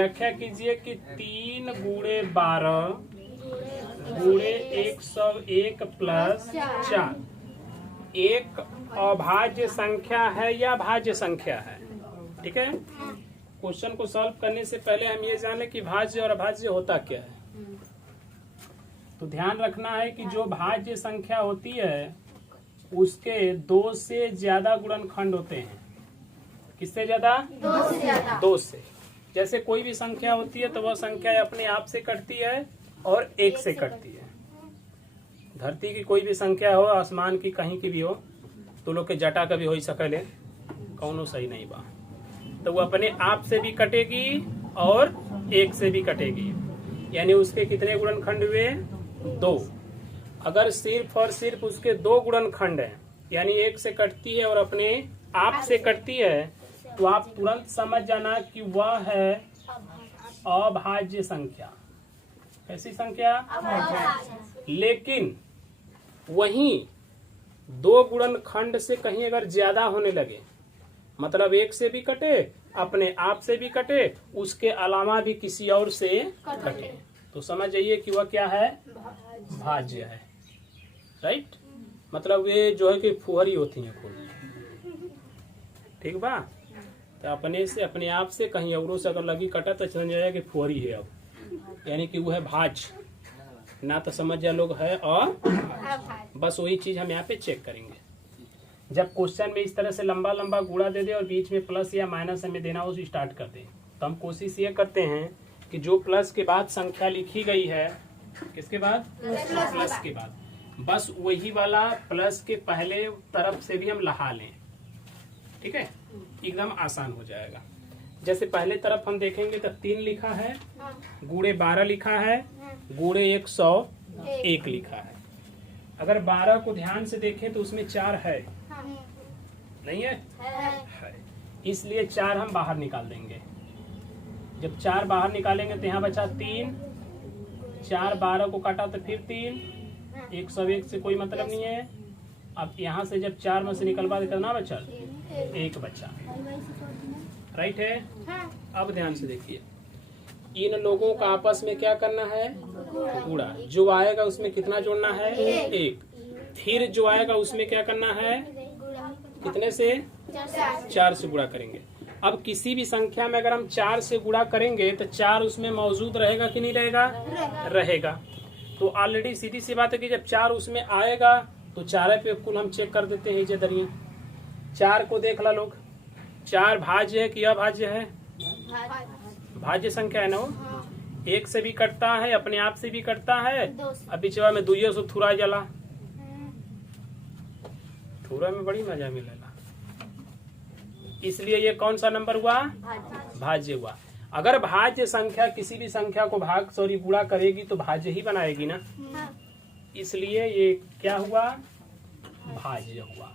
व्याख्या कीजिए कि 3 गुणे 12 गुणे 101 प्लस 4 एक अभाज्य संख्या है या भाज्य संख्या है। ठीक है, क्वेश्चन को सॉल्व करने से पहले हम ये जाने कि भाज्य और अभाज्य होता क्या है। तो ध्यान रखना है कि जो भाज्य संख्या होती है उसके 2 से ज्यादा गुणनखंड होते हैं। किससे ज्यादा? 2 से ज्यादा। 2 से। जैसे कोई भी संख्या होती है तो वह संख्या अपने आप से कटती है और 1 से कटती है। धरती की कोई भी संख्या हो, आसमान की कहीं की भी हो, तो लोग के जटा का भी हो ही सकले, कौनो सही नहीं बा, तो वो अपने आप से भी कटेगी और 1 से भी कटेगी। यानी उसके कितने गुणनखंड हुए? 2। अगर सिर्फ और सिर्फ उसके 2 गुणनखंड है, यानी 1 से कटती है और अपने आप से कटती है, तो आप तुरंत समझ जाना कि वह है अभाज्य संख्या। कैसी संख्या? लेकिन वहीं 2 गुणनखंड से कहीं अगर ज्यादा होने लगे, मतलब 1 से भी कटे, अपने आप से भी कटे, उसके अलावा भी किसी और से कटे, तो समझ जाइए कि वह क्या है? भाज्य है। राइट, मतलब वे जो है कि फुहरी होती हैं खूब। ठीक बा, तो अपने से, अपने आप से कहीं औरों से अगर लगी कटा तो समझ जाएगा कि फुहरी है अब, यानी कि वो है भाज्य ना, तो समझ जा लोग है। और बस वही चीज हम यहाँ पे चेक करेंगे। जब क्वेश्चन में इस तरह से लंबा लंबा गुणा दे दे और बीच में प्लस या माइनस हमें देना हो, स्टार्ट कर दे, तो हम कोशिश ये करते हैं कि जो प्लस के बाद संख्या लिखी गई है, किसके बाद? प्लस के बाद, बस वही वाला प्लस के पहले तरफ से भी हम लहा लें। ठीक है, एकदम आसान हो जाएगा। जैसे पहले तरफ हम देखेंगे तो 3 लिखा है, गुणे 12 लिखा है, गुणे 101 लिखा है। अगर 12 को ध्यान से देखें तो उसमें 4 है, नहीं है? है। इसलिए 4 हम बाहर निकाल देंगे। जब 4 बाहर निकालेंगे तो यहाँ बचा 3, 4 12 को काटा तो फिर 3, 101 से कोई मतलब नहीं है। अब यहाँ से जब 4 में से निकलवा देते कितना बचा? 1 बचा। राइट है। अब ध्यान से देखिए, इन लोगों का आपस में क्या करना है? गुणा। जो आएगा उसमें कितना जोड़ना है? 1। फिर जो आएगा उसमें क्या करना है? कितने से? 4 से गुणा करेंगे। अब किसी भी संख्या में अगर हम 4 से गुणा करेंगे तो 4 उसमें मौजूद रहेगा कि नहीं रहेगा? रहेगा। तो ऑलरेडी सीधी सी बात है कि जब 4 उसमें आएगा तो 4 पे कुल हम चेक कर देते हैं इज्जतरिया। 4 को देख ला लोग, 4 भाज्य है कि अभाज्य है? भाज्य संख्या है ना वो। 1 से भी कटता है, अपने आप से भी कटता है, अब बिचवा में 2 से थुरा जाला, थुरा में बड़ी मजा मिलेगा। इसलिए ये कौन सा नंबर हुआ? भाज्य हुआ। अगर भाज्य संख्या किसी भी संख्या को गुणा करेगी तो भाज्य ही बनाएगी ना, इसलिए ये क्या हुआ? भाज्य हुआ।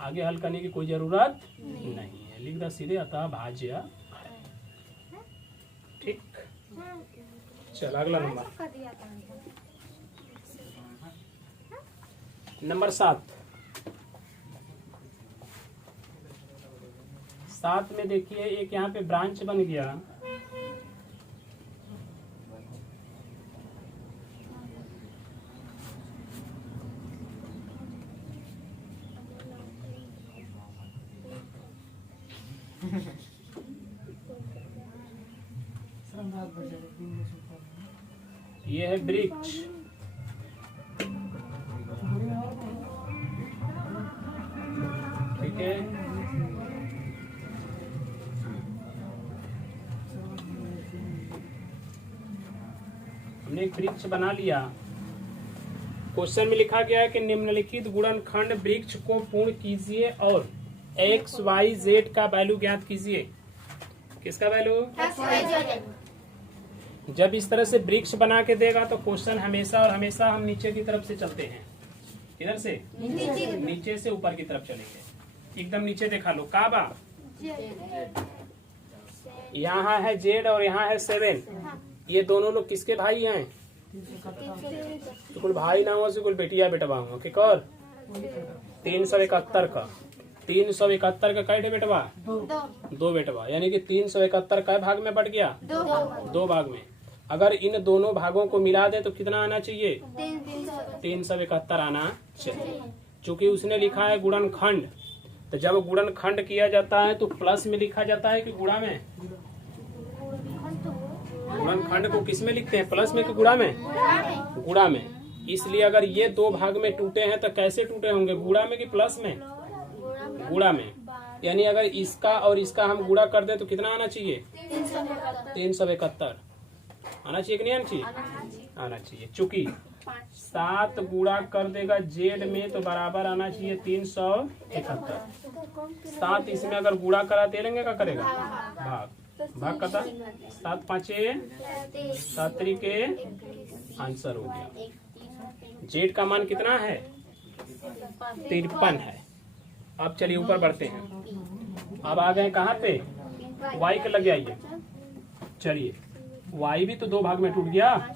आगे हल करने की कोई जरूरत नहीं है, लिख दो सीधे, अतः भाज्य। ठीक, चल अगला नंबर 7। 7 में देखिए एक यहाँ पे ब्रांच बन गया। ये है वृक्ष। ठीक है, हमने एक वृक्ष बना लिया। क्वेश्चन में लिखा गया है कि निम्नलिखित गुणनखंड वृक्ष को पूर्ण कीजिए और x, y, z का वैल्यू ज्ञात कीजिए। किसका वैल्यू? जब इस तरह से वृक्ष बना के देगा तो क्वेश्चन हमेशा और हमेशा हम नीचे की तरफ से चलते हैं। इधर से नीचे से ऊपर की तरफ चलेंगे। एकदम नीचे देखा लो, का बा? यहाँ है Z और यहाँ है 7। ये दोनों लोग किसके भाई हैं? तो कुल भाई ना हुआ से कुल बेटिया बेटवा हुआ कि और 371 का 371 का कै बेटवा? 2 बेटवा, यानी कि 371 कै भाग में बट गया? 2 भाग में। अगर इन दोनों भागों को मिला दे तो कितना आना चाहिए? 371 आना चाहिए। चूंकि उसने लिखा है गुणनखंड, तो जब गुणनखंड किया जाता है तो प्लस में लिखा जाता है कि गुणा में? गुणनखंड को किस में लिखते हैं, प्लस में कि गुणा में? गुणा में। इसलिए अगर ये 2 भाग में टूटे हैं तो कैसे टूटे होंगे, गुणा में कि प्लस में? गुणा में। यानी अगर इसका और इसका हम गुणा कर दे तो कितना आना चाहिए? 371 आना चाहिए कि नहीं आना चाहिए? आना चाहिए। चूंकि 7 गुणा कर देगा जेड में तो बराबर आना चाहिए 371। 7 इसमें अगर गुणा करा दे लेंगे क्या करेगा? भाग करता 7 5 7 के आंसर हो गया। जेड का मान कितना है? 53 है। अब चलिए ऊपर बढ़ते हैं। अब आ गए कहाँ पे? वाई के लग जाइए। चलिए वाई भी तो 2 भाग में टूट गया।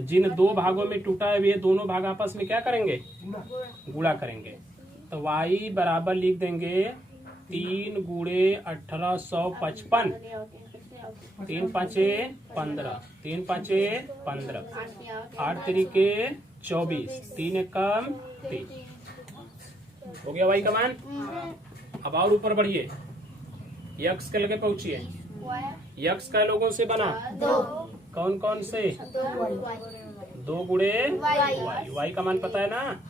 जिन 2 भागों में टूटा है वे दोनों भाग आपस में क्या करेंगे? गुणा करेंगे। तो वाई बराबर लिख देंगे 3 गुणे 1855। 3 5 15, 3 5 15, 8 3 24, 3 1 3। हो गया वाई का मान। अब और ऊपर बढ़िए, यक्स के लगे पहुंचिए। यक्स का लोगों से बना? कौन कौन से? 2 गुणे वाई। वाई का मान पता है ना?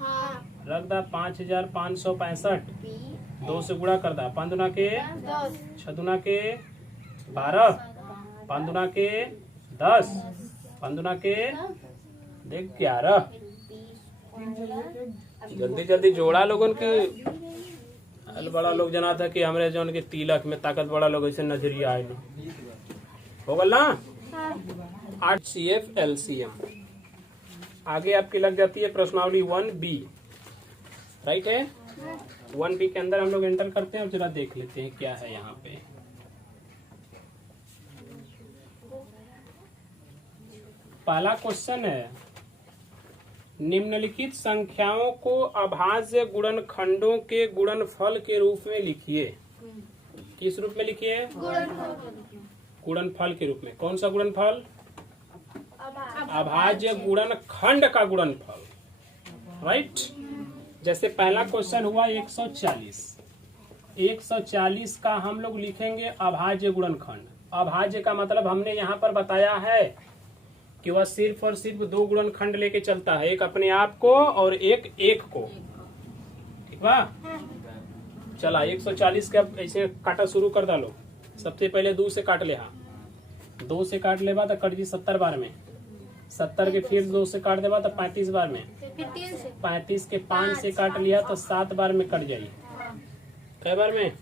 रख दा 5565। 2 से गुणा कर दा। 5 दूना के 6 दूना के 12, 5 दूना के 10, 5 दूना के देख 11। जल्दी जल्दी जोड़ा लोगन के। बड़ा लोग जना था कि हमरे जौन के तिलक में ताकत बड़ा लोग ऐसे नजरिया आये हो गल ना। 8 CF LCM। आगे आपकी लग जाती है प्रश्नावली 1B। राइट है? 1B के अंदर हम लोग एंटर करते हैं और जरा देख लेते हैं क्या है यहाँ पे। पहला क्वेश्चन है, निम्नलिखित संख्याओं को अभाज्य गुणनखंडों के गुणनफल के रूप में लिखिए। किस रूप में लिखिए? गुणनफल के रूप में। कौन सा गुणनफल? अभाज्य गुणनखंड का गुणनफल। राइट। जैसे पहला क्वेश्चन हुआ 140। 140 का हम लोग लिखेंगे अभाज्य गुणनखंड। अभाज्य का मतलब हमने यहाँ पर बताया है कि वह सिर्फ और सिर्फ 2 गुणनखंड लेके चलता है, एक अपने आप को और एक को। ठीक बा? चला 140 का ऐसे काटा शुरू कर डालो। सबसे पहले 2 से काट ले। हाँ 2 से काट ले तो कट जी 70 बार में। 70 के फिर 2 से काट देगा तो 35 बार में। 35 के 5 से काट लिया तो 7 बार में कट जाये। कै बार में?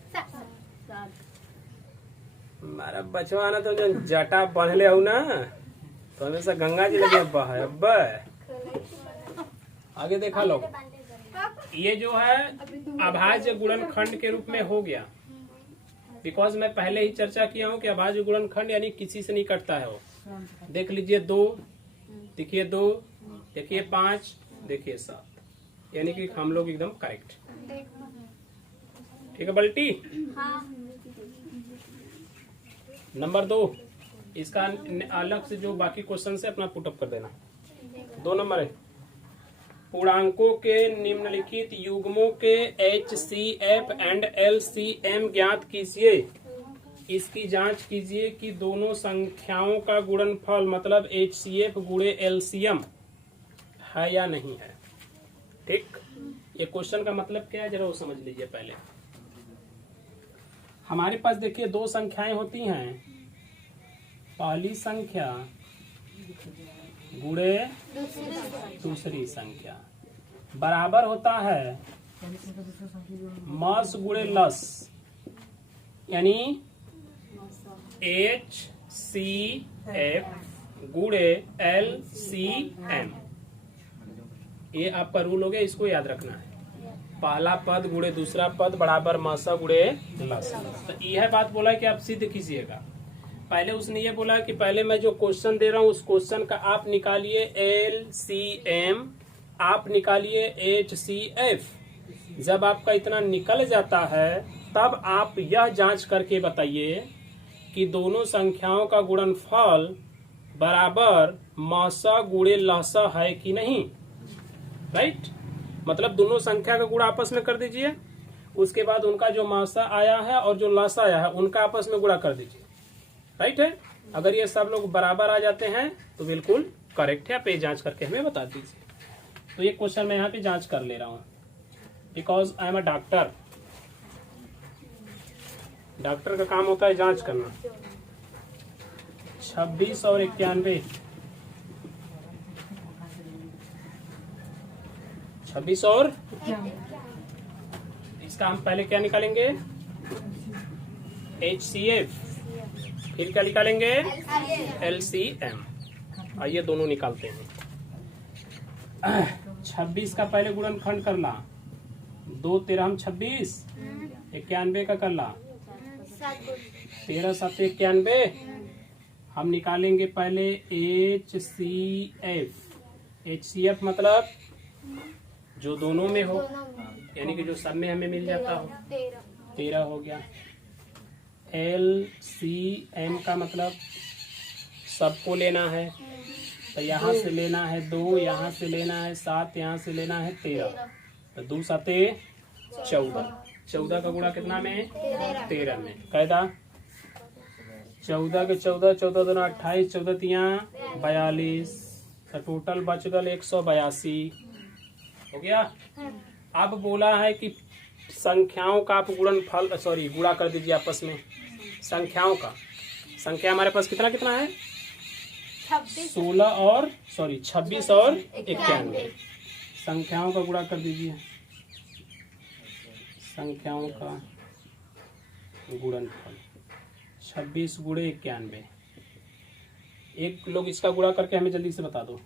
हमारा बचवा ना तो जो जटा बंधले हो ना तो हमेशा गंगा जी लगे अब्बा। आगे देखा लो, ये जो है अभाज्य गुणनखंड के रूप में हो गया। बिकॉज मैं पहले ही चर्चा किया हूँ कि अभाज्य गुणनखंड यानी किसी से नहीं कटता है वो। देख लीजिए 2, देखिए 2, देखिए 5, देखिए 7, यानी कि हम लोग एकदम करेक्ट। ठीक है बल्टी? नंबर 2, इसका अलग से जो बाकी क्वेश्चन से अपना पुटअप कर देना। 2 नंबर है, पूर्णांकों के निम्नलिखित युग्मों के HCF एंड LCM ज्ञात कीजिए। इसकी जांच कीजिए कि दोनों संख्याओं का गुणनफल मतलब HCF गुणे LCM है या नहीं है। ठीक, ये क्वेश्चन का मतलब क्या है जरा वो समझ लीजिए। पहले हमारे पास देखिए 2 संख्याएं होती हैं। पहली संख्या गुणे दूसरी संख्या बराबर होता है मस गुणे लस, यानी HCF गुणे LCM। ये आपका रूल हो गया, इसको याद रखना है। पहला पद गुणे दूसरा पद बराबर मसा गुणे लस। तो यह बात बोला है कि आप सिद्ध कीजिएगा। पहले उसने ये बोला कि पहले मैं जो क्वेश्चन दे रहा हूँ उस क्वेश्चन का आप निकालिए LCM, आप निकालिए HCF। जब आपका इतना निकल जाता है तब आप यह जांच करके बताइए कि दोनों संख्याओं का गुणनफल बराबर मसा गुणे लसा है कि नहीं। राइट, मतलब दोनों संख्या का गुणा आपस में कर दीजिए, उसके बाद उनका जो मसा आया है और जो लसा आया है उनका आपस में गुणा कर दीजिए। राइट है, अगर ये सब लोग बराबर आ जाते हैं तो बिल्कुल करेक्ट है। आप ये जांच करके हमें बता दीजिए। तो ये क्वेश्चन मैं यहाँ पे जांच कर ले रहा हूँ because I am a doctor. Doctor का काम होता है जांच करना। 26 और 91, 26 और इसका हम पहले क्या निकालेंगे, HCF, फिर क्या निकालेंगे, LCM। आइए दोनों निकालते हैं। 26 का पहले गुणनखंड करना, 2 13 26, 91 का करना, 13 7 91। हम निकालेंगे पहले HCF। HCF मतलब जो दोनों में हो, यानी कि जो सब में हमें मिल जाता हो, 13 हो गया। LCM का मतलब सबको लेना है, तो यहाँ से लेना है 2, यहाँ से लेना है 7, यहाँ से लेना है 13, तो 2 7 14। 14 का गुणा कितना में, 13 में। कैदा 14 के 14, 14 दूना 28, 14 तिया 42, तो टोटल बच गल 182 हो गया। अब बोला है कि संख्याओं का आप गुणनफल गुणा कर दीजिए आपस में। संख्याओं का, संख्या हमारे पास कितना कितना है, 26 और 91। संख्याओं का गुणा कर दीजिए, संख्याओं का गुणनफल 26 गुणे 91। एक लोग इसका गुणा करके हमें जल्दी से बता दो।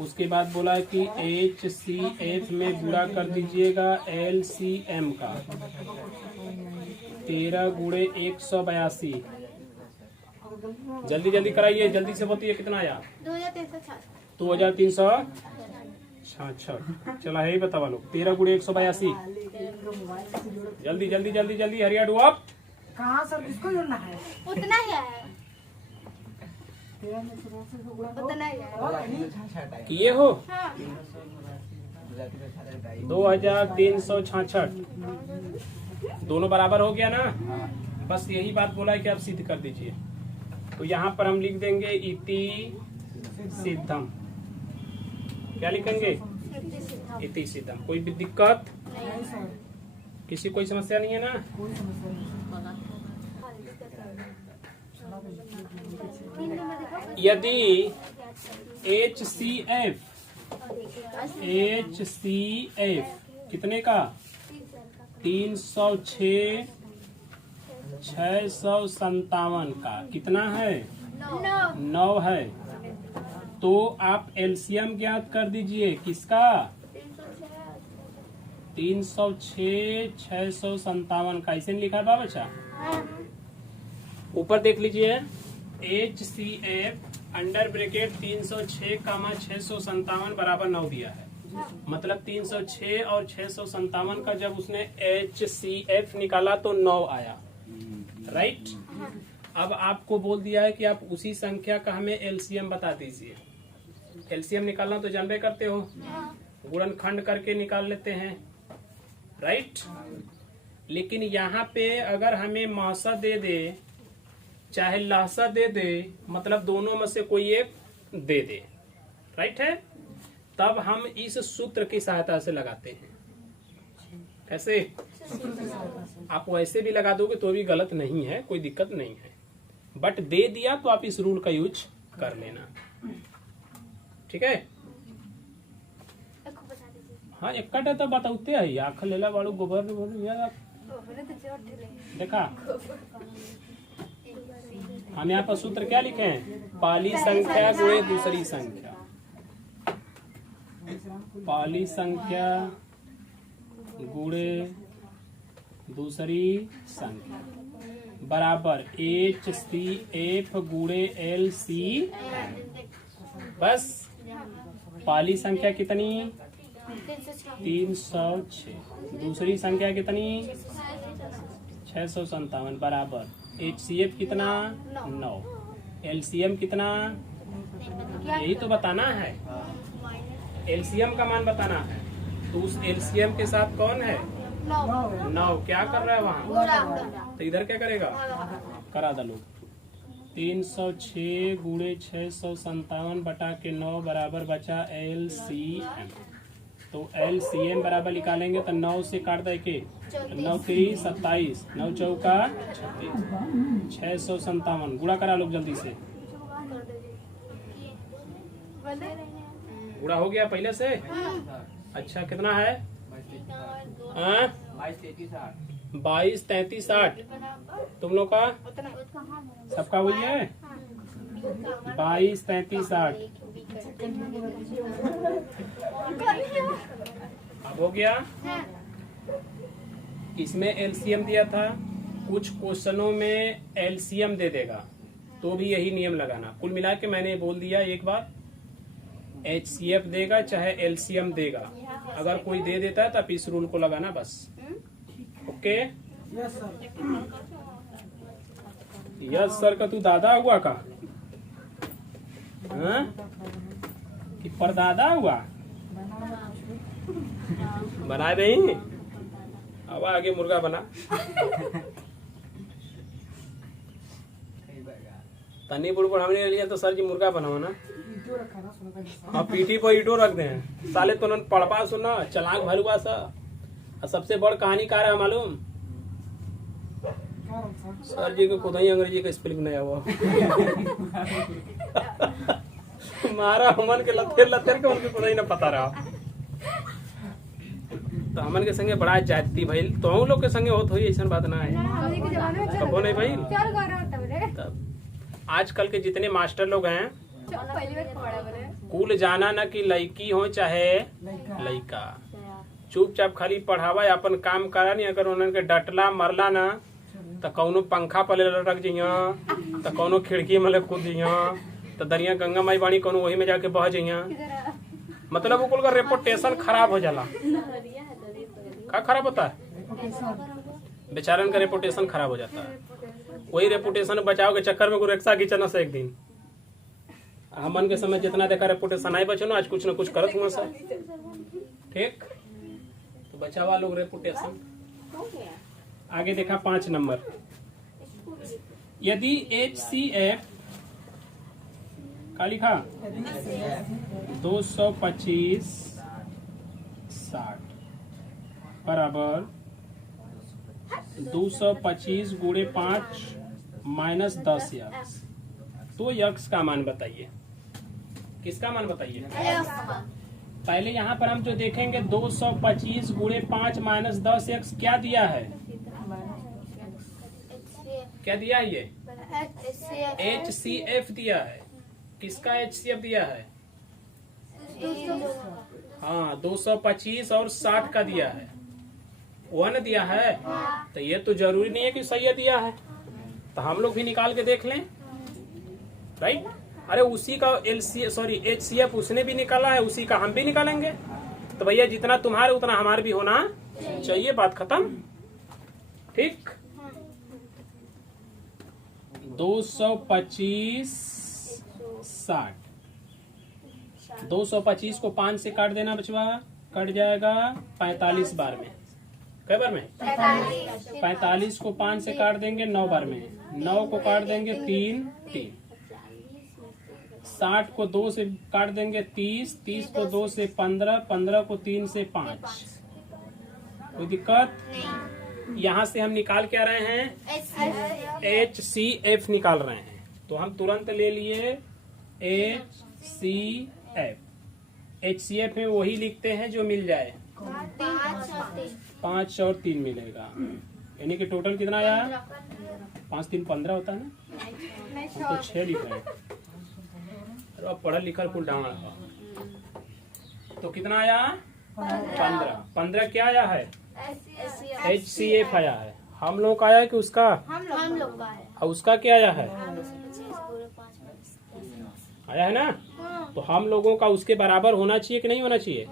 उसके बाद बोला है कि HCF में गुणा कर दीजिएगा LCM का, 13 गुणे 182। जल्दी जल्दी कराइए, जल्दी से बताइए कितना आया, 2366। चला है बतावा लोग, 13 गुणे 182। जल्दी जल्दी जल्दी जल्दी, हरिया डू आप। कहाँ सर, किसको जोड़ना है? उतना ही है, उतना ही है। किए हो, हाँ। 2366 दोनों बराबर हो गया ना। बस यही बात बोला है कि आप सिद्ध कर दीजिए। तो यहाँ पर हम लिख देंगे इति सिद्धम। क्या लिखेंगे, इति सिद्धम। कोई भी दिक्कत, किसी कोई समस्या नहीं है ना। यदि HCF कितने का, 306 657 का कितना है, 9 है। तो आप LCM ज्ञात कर दीजिए किसका, 306 657 का। इसे लिखा था बच्चा, ऊपर देख लीजिए, HCF अंडर ब्रैकेट 306 657 बराबर 9 दिया है। मतलब 306 और 657 का जब उसने HCF निकाला तो 9 आया। राइट, अब आपको बोल दिया है कि आप उसी संख्या का हमें LCM बता दीजिए। LCM निकालना तो जानबे करते हो, गुणनखंड करके निकाल लेते हैं। राइट, लेकिन यहाँ पे अगर हमें मासा दे दे चाहे लहसा दे दे, मतलब दोनों में से कोई एक दे दे, राइट है, तब हम इस सूत्र की सहायता से लगाते हैं। कैसे, आप वैसे भी लगा दोगे तो भी गलत नहीं है, कोई दिक्कत नहीं है, बट दे दिया तो आप इस रूल का यूज कर लेना। ठीक है, हाँ एक कट है तो बताते है, आख लेला बाड़ू गोबर देखा। हम यहाँ पर सूत्र क्या लिखे हैं, पहली संख्या गुणे दूसरी संख्या, पहली संख्या गुणे दूसरी संख्या बराबर HCF गुणे LCM। बस पहली संख्या कितनी 306। दूसरी संख्या कितनी 657 बराबर HCF कितना 9। LCM कितना यही तो बताना है, LCM का मान बताना है। तो उस LCM के साथ कौन है 9। क्या कर रहा है वहाँ, तो इधर क्या करेगा करा दो लोग। 306 गुणे 657 बटा के 9 बराबर बचा LCM। तो LCM बराबर निकालेंगे तो 9 से काट दे के 9 3 27 9 चौका 36 657 गुणा करा लोग जल्दी से। गुणा हो गया पहले से। अच्छा कितना है 22 33 60। तुम लोग का सबका वही है 22 33 60। अब हो गया। इसमें LCM दिया था, कुछ क्वेश्चनों में LCM दे देगा तो भी यही नियम लगाना। कुल मिला के मैंने बोल दिया एक बार, HCF देगा चाहे LCM देगा, अगर कोई दे देता है तो आप इस रूल को लगाना बस। Okay yes sir. Yes sir का तू दादा हुआ का हाँ? कि परदादा हुआ बनाए नहीं। अब आगे मुर्गा बना तनी बुड़बुड़ हमने लिया तो सर जी मुर्गा बनाओ ना। वीडियो रखा ना सुनो का। हाँ पीठी पर ईटो रख दे साले तो पढ़पा सुना चलाक भरुआ सा। और सबसे बड़ कहानीकार है मालूम क्या सर? सर जी को खुद ही अंग्रेजी का स्पेलिंग नहीं हुआ मारा हमन के लतेर लतेर के उनके खुद ही ना पता रहा। तो हमन के संगे बड़ा जाती भाई, तो हम लोग के संगे होत हुई ऐसा बात ना है कबो नहीं भाई। तब आजकल के जितने मास्टर लोग हैं कुल जाना ना कि लड़की हो चाहे लड़का, चुपचाप खाली पढ़ावा अपन काम करा नहीं। अगर उन्होंने डटला मरला ना तो कौनो पंखा पले रख जइया तो कौनो खिड़की में कूद जइया तो दरिया गंगा माई बाणी कौनो वही में जाके बह जइया। मतलब वो का रेपुटेशन खराब हो जाला। क्या खराब होता है बेचारन का रेपुटेशन खराब हो जाता है। वही रेपुटेशन बचाव के चक्कर में कोई रिक्शा खींचना से एक दिन हमन के समय जितना देखा रेपुटेशन आई बचो ना आज कुछ न कुछ करत हुआ सर। ठीक तो बचावा लोग रेपुटेशन। आगे देखा 5 नंबर, यदि HCF का लिखा 225 60 बराबर 225 गुणे 5 माइनस 10 यक्स। तो यक्स का मान बताइए, किसका मान बताइए। पहले यहाँ पर हम जो देखेंगे 225 गुणे 5 माइनस 10 यक्स क्या दिया है, क्या दिया है ये HCF दिया है। किसका HCF दिया है, हाँ 225 और 60 का दिया है, 1 दिया है। तो ये तो जरूरी नहीं है कि सही दिया है, तो हम लोग भी निकाल के देख लें राइट। अरे उसी का HCF उसने भी निकाला है, उसी का हम भी निकालेंगे। तो भैया जितना तुम्हारे उतना हमारे भी होना चाहिए, बात खत्म। ठीक 225 60 225 को 5 से काट देना बचवा, कट जाएगा 45 बार में। कै बार में 45 को 5 से काट देंगे 9 बार में, 9 को काट देंगे 3 3, 60 को 2 से काट देंगे 30, 30 को 2 से 15, 15 को 3 से 5। कोई दिक्कत। यहाँ से हम निकाल क्या रहे हैं HCF निकाल रहे हैं। तो हम तुरंत ले लिए HCF। HCF में वही लिखते हैं जो मिल जाए, 5 और 3 मिलेगा, यानी कि टोटल कितना आया 5 3 15 होता है ना, हम तो 6 लिख रहे हैं। अरे पढ़ा लिखा कुल डांगा। तो कितना आया 15। 15 क्या आया है HCF आया है। हम लोग का आया है कि उसका, हम लोग का है। और उसका क्या आया है, आया है ना। तो हम लोगों का उसके बराबर होना चाहिए कि नहीं होना चाहिए,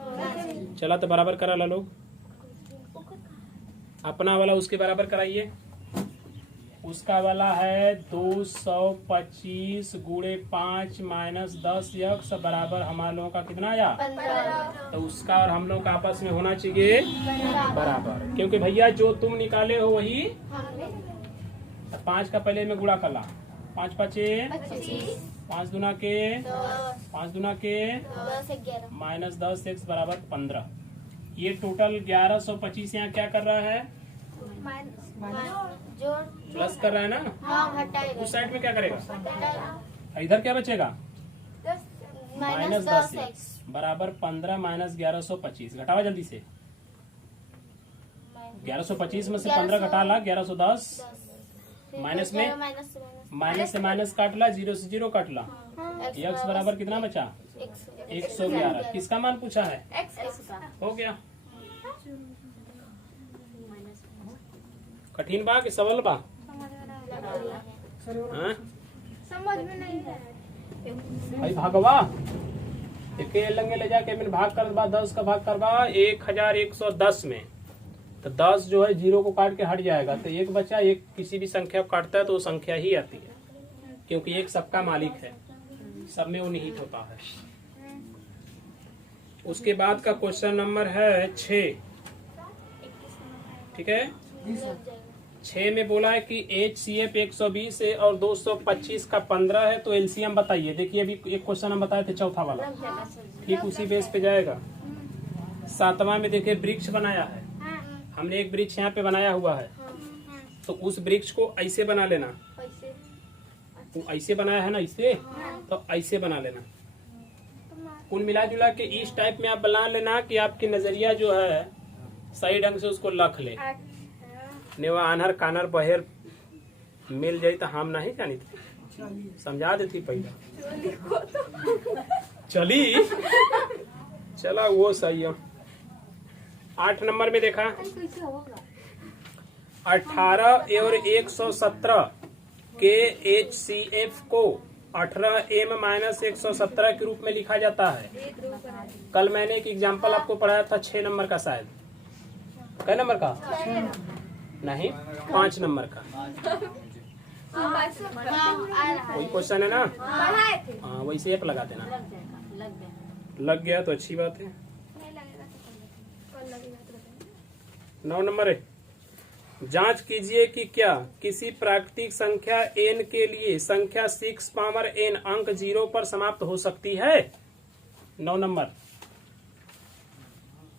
चला तो बराबर करा ला लोग, अपना वाला उसके बराबर कराइए। उसका वाला है 225 गुणे 5 माइनस 10x बराबर हमारे लोगों का कितना आया? 15। तो उसका और हम लोग का आपस में होना चाहिए बराबर, क्योंकि भैया जो तुम निकाले हो वही 5 का पहले में गुणा कर ला। 5 5 5 दूना के 5 दूना के 10 माइनस 10x बराबर 15। ये टोटल 1125 यहाँ क्या कर रहा है? जोड़ प्लस कर रहा है ना। हाँ हटाएगा। उस साइड में क्या करेगा? हटाएगा। इधर क्या बचेगा? माइनस 10x बराबर 15 माइनस 1125। घटावा जल्दी से। 1125 में से 15 घटा ला 1110। माइनस में माइनस से माइनस काट ला, 0 से 0 काट ला। x बराबर कितना बचा? 111। किसका मान पूछा है? हो गया। कठिन बा कि सरल बा? हाँ? समझ में नहीं है। भाई भागवा एके लंगे ले जाके मैंने भाग कर बा 10 का भाग करवा 1110 में, तो 10 जो है 0 को काट के हट जाएगा, तो एक बचा। एक किसी भी संख्या को काटता है तो वो संख्या ही आती है, क्योंकि एक सबका मालिक है, सब में वो निहित होता है। उसके बाद का क्वेश्चन नंबर है 6। ठीक है, 6 में बोला है कि HCF 120 है और 225 का 15 है, तो एलसीएम बताइए। देखिए अभी एक क्वेश्चन हम बताए थे चौथा वाला, ठीक उसी बेस पे जाएगा। 7वां में देखिए वृक्ष बनाया है, हमने एक वृक्ष यहाँ पे बनाया हुआ है, तो उस वृक्ष को ऐसे बना लेना। वो ऐसे बनाया है ना, ऐसे, तो ऐसे बना लेना। कुल मिला जुला के इस टाइप में आप बना लेना कि आपकी नजरिया जो है सही ढंग से उसको लख ले। नेवा आनहर कानर बहेर मिल जाई तो हम नहीं जानी थी, समझा देती पहले। चली चला वो सही है। 8 नंबर में देखा 18 और 117 के HCF को 18m माइनस 117 के रूप में लिखा जाता है। कल मैंने एक एग्जाम्पल आपको पढ़ाया था 6 नंबर का, शायद कै नंबर का? नहीं, 5 नंबर का। वही क्वेश्चन है ना? हाँ, वैसे एप लगा देना। लग गया तो अच्छी बात है। 9 नंबर है, जांच कीजिए कि क्या किसी प्राकृतिक संख्या n के लिए संख्या 6 पावर n अंक 0 पर समाप्त हो सकती है। 9 नंबर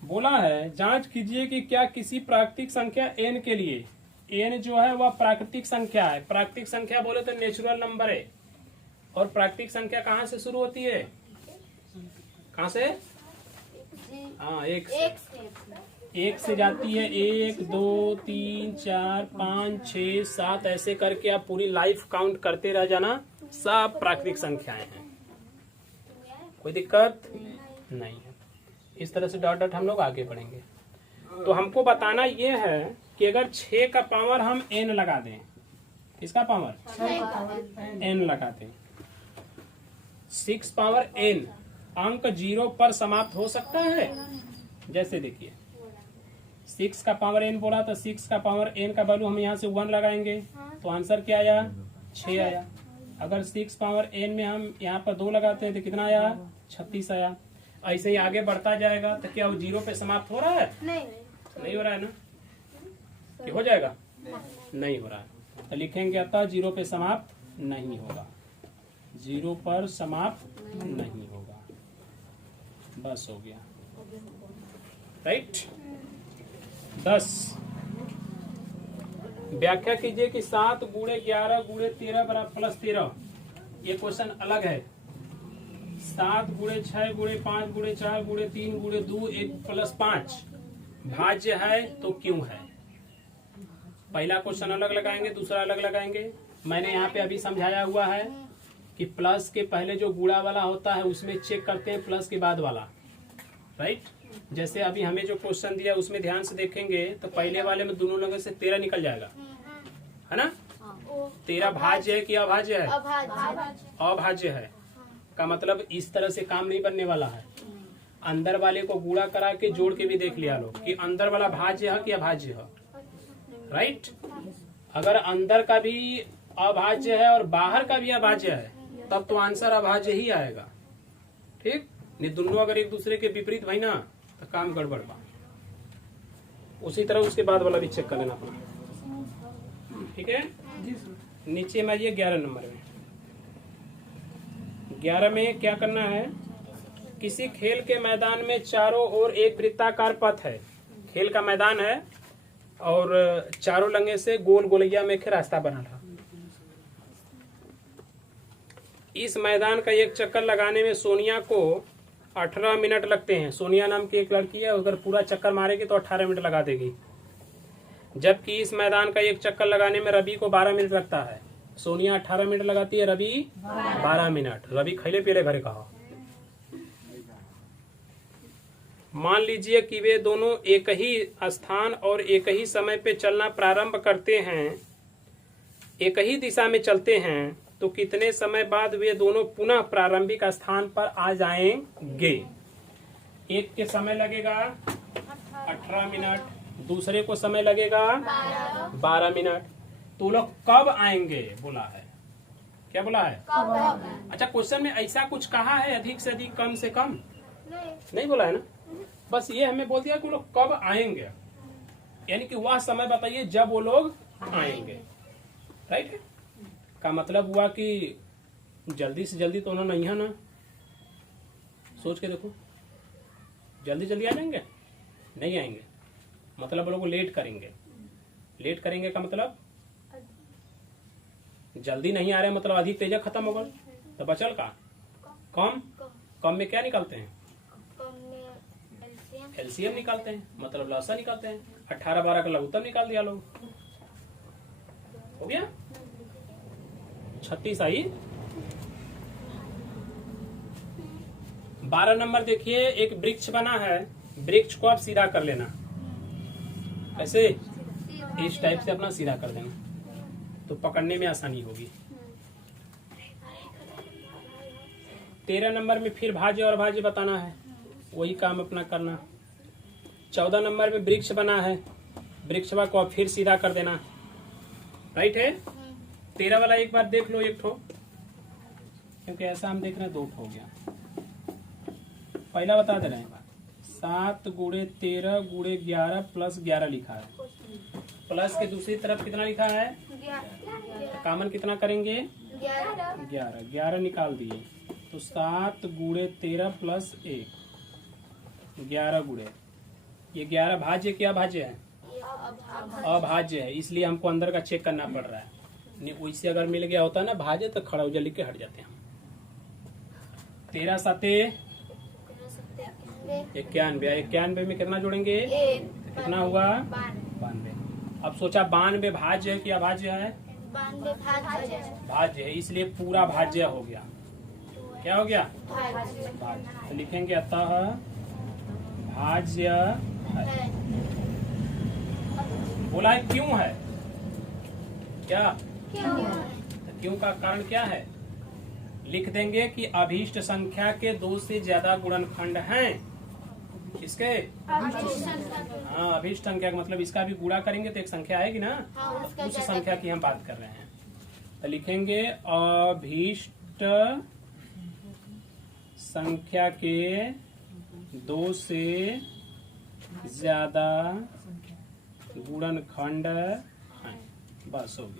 बोला है, जांच कीजिए कि क्या किसी प्राकृतिक संख्या n के लिए, n जो है वह प्राकृतिक संख्या है। प्राकृतिक संख्या बोले तो नेचुरल नंबर है, और प्राकृतिक संख्या कहाँ से शुरू होती है? कहाँ से? हाँ, एक से जाती है। 1 2 3 4 5 6 7 ऐसे करके आप पूरी लाइफ काउंट करते रह जाना। सब प्राकृतिक संख्याएं हैं, कोई दिक्कत नहीं है। इस तरह से डॉट डॉट हम लोग आगे बढ़ेंगे। तो हमको बताना ये है कि अगर 6 का पावर हम n लगा दें, किसका पावर? n लगा दें, 6 पावर n अंक 0 पर समाप्त हो सकता है। जैसे देखिए 6 का पावर n बोला, तो 6 का पावर n का वैल्यू हम यहाँ से 1 लगाएंगे, तो आंसर क्या आया? 6 आया। अगर 6 पावर n में हम यहाँ पर 2 लगाते हैं तो कितना आया? 36 आया। ऐसे ही आगे बढ़ता जाएगा, तो क्या वो 0 पे समाप्त हो रहा है? नहीं हो रहा है ना? कि हो जाएगा? नहीं हो रहा है, तो लिखेंगे अतः 0 पे समाप्त नहीं होगा, 0 पर समाप्त नहीं होगा। बस हो गया, राइट। 10 व्याख्या कीजिए कि 7 गुणे 11 गुणे 13 बराबर प्लस 13। ये क्वेश्चन अलग है। 7 गुणे 6 गुणे 5 गुणे 4 गुणे 3 गुणे 2 1 प्लस 5 भाज्य है तो क्यों है? पहला क्वेश्चन अलग लगाएंगे, दूसरा अलग लगाएंगे। मैंने यहाँ पे अभी समझाया हुआ है कि प्लस के पहले जो गुणा वाला होता है उसमें चेक करते हैं प्लस के बाद वाला, राइट। जैसे अभी हमें जो क्वेश्चन दिया उसमें ध्यान से देखेंगे तो पहले वाले में दोनों लोगों से 13 निकल जाएगा, है ना? 13 भाज्य है कि अभाज्य है? अभाज्य है, का मतलब इस तरह से काम नहीं बनने वाला है। अंदर वाले को गुणा करा के जोड़ के भी देख लिया लो कि अंदर वाला भाज्य है कि अभाज्य है, राइट। अगर अंदर का भी अभाज्य है और बाहर का भी अभाज्य है तब तो आंसर अभाज्य ही आएगा, ठीक। नहीं दोनों अगर एक दूसरे के विपरीत भाई ना तो काम गड़बड़ बा। उसी तरह उसके बाद वाला भी चेक कर लेना अपना, ठीक है। जी सर। नीचे में आइए 11 नंबर में। 11 में क्या करना है, किसी खेल के मैदान में चारों ओर एक वृत्ताकार पथ है। खेल का मैदान है और चारों लंगे से गोल गोलैया में एक रास्ता बना था। इस मैदान का एक चक्कर लगाने में सोनिया को 18 मिनट लगते हैं। सोनिया नाम की एक लड़की है, अगर पूरा चक्कर मारेगी तो 18 मिनट लगा देगी। जबकि इस मैदान का एक चक्कर लगाने में रवि को 12 मिनट लगता है। सोनिया 18 मिनट लगाती है, रवि 12 मिनट। रवि खैले पीले घरे कहा। मान लीजिए कि वे दोनों एक ही स्थान और एक ही समय पे चलना प्रारंभ करते हैं, एक ही दिशा में चलते हैं, तो कितने समय बाद वे दोनों पुनः प्रारंभिक स्थान पर आ जाएंगे। एक के समय लगेगा 18 मिनट, दूसरे को समय लगेगा 12 मिनट। तो लोग कब आएंगे बोला है, क्या बोला है? अच्छा, क्वेश्चन में ऐसा कुछ कहा है अधिक से अधिक, कम से कम नहीं बोला है ना। बस ये हमें बोल दिया कि वो लोग कब आएंगे, यानी कि वह समय बताइए जब वो लोग आएंगे, राइट है। का मतलब हुआ कि जल्दी से जल्दी तो उन्होंने नहीं है ना, सोच के देखो, जल्दी जल्दी आ जाएंगे, नहीं आएंगे। मतलब वो लोग लेट करेंगे। लेट करेंगे का मतलब जल्दी नहीं आ रहे, मतलब अधिक तेजा खत्म हो गए। तो बचल का कम, कम में क्या निकालते हैं? एलसीएम निकालते हैं, मतलब लसा निकालते हैं। 18-12 का लघुत्तम निकाल दिया लोग, हो गया 36 आई। 12 नंबर देखिए, एक वृक्ष बना है, वृक्ष को आप सीधा कर लेना, ऐसे इस टाइप से अपना सीधा कर देना, तो पकड़ने में आसानी होगी। 13 नंबर में फिर भाज्य और भाज्य बताना है, वही काम अपना करना। 14 नंबर में वृक्ष बना है, वृक्ष को फिर सीधा कर देना, राइट है। 13 वाला एक बार देख लो, एक ठो, क्योंकि ऐसा हम देख रहे हैं 2 ठो हो गया। पहला बता दे रहे हैं, 7 गुणे 13 गुणे 11 प्लस 11 लिखा है। प्लस के दूसरी तरफ कितना लिखा है? कॉमन कितना करेंगे? 11 निकाल दिए, तो 7 गुणे 13 प्लस 1 11 गुणे, ये 11 भाज्य क्या भाज्य है? अभाज्य है, इसलिए हमको अंदर का चेक करना पड़ रहा है। नहीं वैसे अगर मिल गया होता ना भाज्य तो खड़ा हो लिख के हट जाते हैं। 13 7 91, 91 में कितना जोड़ेंगे? कितना हुआ? 92। अब सोचा 92 भाज्य है कि अभाज्य है? भाज्य है, इसलिए पूरा भाज्य हो गया। क्या हो गया? भाज्य। तो लिखेंगे अतः भाज्य है। बोला है क्यों है, क्या तो क्यों का कारण क्या है? लिख देंगे कि अभीष्ट संख्या के 2 से ज्यादा गुणनखंड हैं। किसके? हाँ, अभीष्ट संख्या का मतलब इसका भी गुणा करेंगे तो एक संख्या आएगी ना, उस संख्या की हम बात कर रहे हैं। तो लिखेंगे अभीष्ट संख्या के 2 से ज्यादा गुणनखंड हैं। बस हो गया।